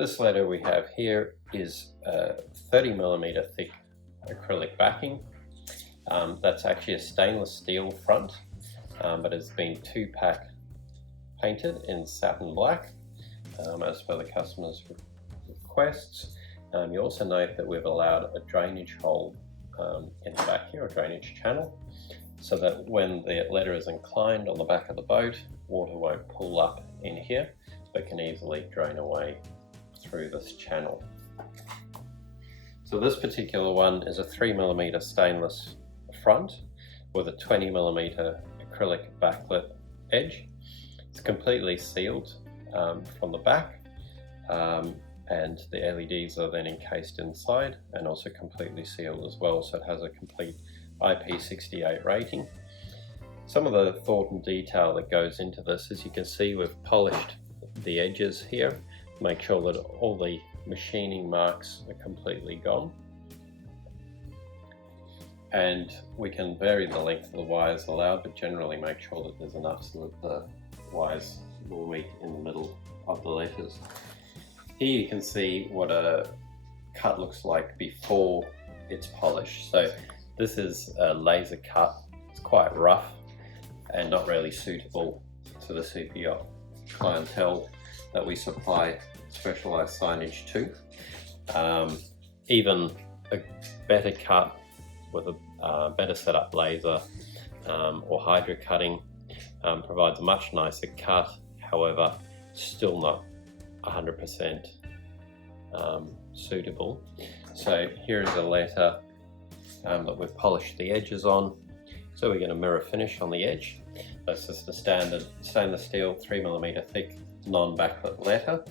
This letter we have here is a 30mm thick acrylic backing. That's actually a stainless steel front, but it's been 2-pack painted in satin black as per the customer's requests. You also note that we've allowed a drainage hole in the back here, a drainage channel, so that when the letter is inclined on the back of the boat, water won't pool up in here, but can easily drain away through this channel. So this particular one is a 3mm stainless front with a 20mm acrylic backlit edge. It's completely sealed from the back, and the LEDs are then encased inside and also completely sealed as well, so it has a complete IP68 rating. Some of the thought and detail that goes into this, as you can see, we've polished the edges here, make sure that all the machining marks are completely gone, and we can vary the length of the wires allowed, but generally make sure that there's enough so that the wires will meet in the middle of the letters. Here you can see what a cut looks like before it's polished. So this is a laser cut. It's quite rough and not really suitable to the CPO clientele that we supply specialized signage to. Even a better cut with a better setup laser or hydro cutting provides a much nicer cut, however still not 100% suitable. So here is a letter that we've polished the edges on. So we're going to mirror finish on the edge. That's just a standard stainless steel 3mm thick non-backlit letter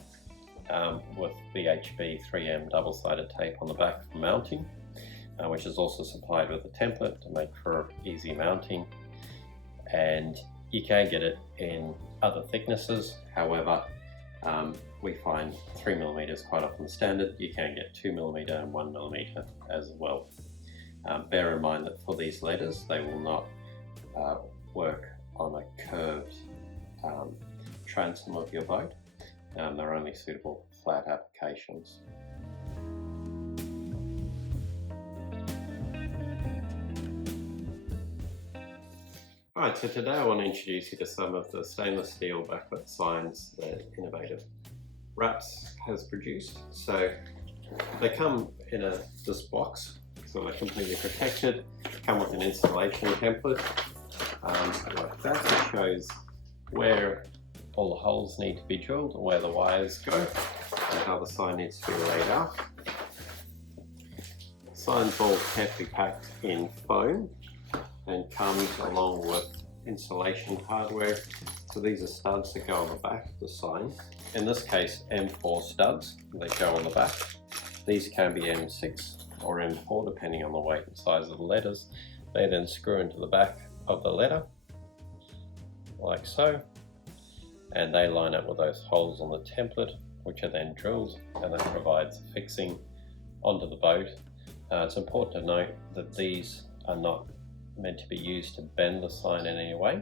with BHB 3M double-sided tape on the back for mounting, which is also supplied with a template to make for easy mounting. And you can get it in other thicknesses, however we find 3mm is quite often standard. You can get 2mm and 1mm as well. Bear in mind that for these letters they will not work on a curved transom of your boat. They're only suitable for flat applications. Alright, so today I want to introduce you to some of the stainless steel backlit signs that Innovative Wraps has produced. So they come in this box, so they're completely protected, come with an installation template like that. It shows where all the holes need to be drilled and where the wires go and how the sign needs to be laid out. The sign's all carefully packed in foam and comes along with insulation hardware. So these are studs that go on the back of the sign. In this case, M4 studs, they go on the back. These can be M6 or M4 depending on the weight and size of the letters. They then screw into the back of the letter like so, and they line up with those holes on the template, which are then drilled, and that provides fixing onto the boat. It's important to note that these are not meant to be used to bend the sign in any way.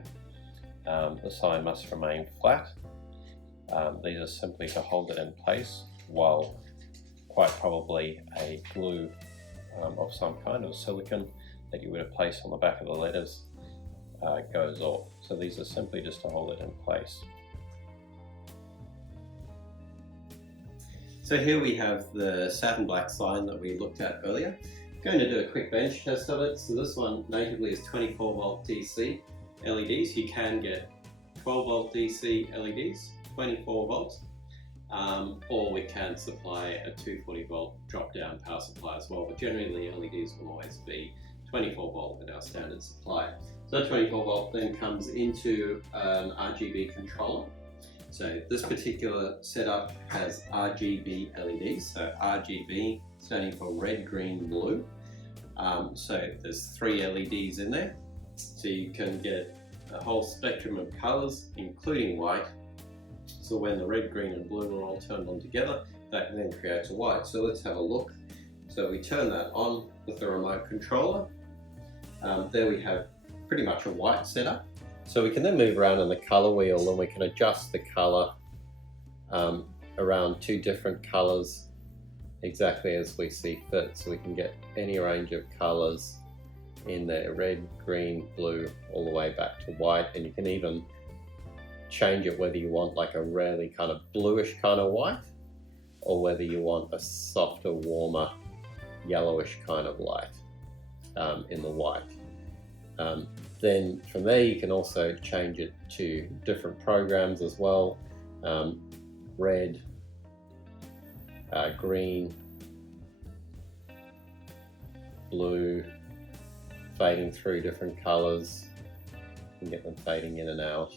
The sign must remain flat. These are simply to hold it in place while quite probably a glue of some kind of silicone that you would have placed on the back of the letters goes off. So these are simply just to hold it in place. So here we have the satin black sign that we looked at earlier. Going to do a quick bench test of it. So this one natively is 24 volt DC LEDs. You can get 12 volt DC LEDs, 24 volts, or we can supply a 240 volt drop down power supply as well, but generally LEDs will always be 24 volt with our standard supply. So 24 volt then comes into an RGB controller. So this particular setup has RGB LEDs, so RGB standing for red, green, blue. So there's 3 LEDs in there, so you can get a whole spectrum of colors, including white. So when the red, green and blue are all turned on together, that then creates a white. So let's have a look. So we turn that on with the remote controller. There we have pretty much a white setup. So we can then move around in the color wheel and we can adjust the color around 2 different colors exactly as we see fit. So we can get any range of colors in there, red, green, blue, all the way back to white. And you can even change it whether you want like a really kind of bluish kind of white, or whether you want a softer, warmer, yellowish kind of light in the white. Then from there you can also change it to different programs as well. Red, green, blue, fading through different colors. You can get them fading in and out.